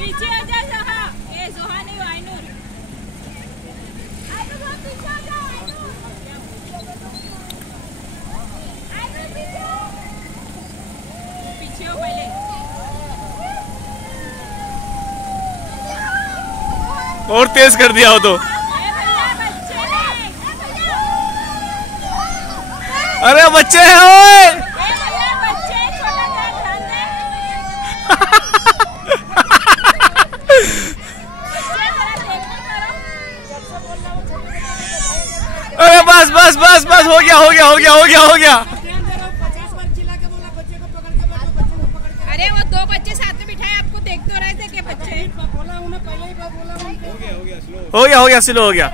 पीछे आ जा जोहा। ये जोहा नहीं आइनूर। आइनूर बहुत पीछे आ जा आइनूर। आइनूर पीछे हो पहले। और तेज कर दिया हो तो। अरे बच्चे हैं ओए। अरे बस बस बस बस हो गया हो गया हो गया हो गया हो गया। अरे वो दो बच्चे साथ में बिठाए, आपको देख तो रहे थे कि बच्चे। हो गया स्लो हो गया।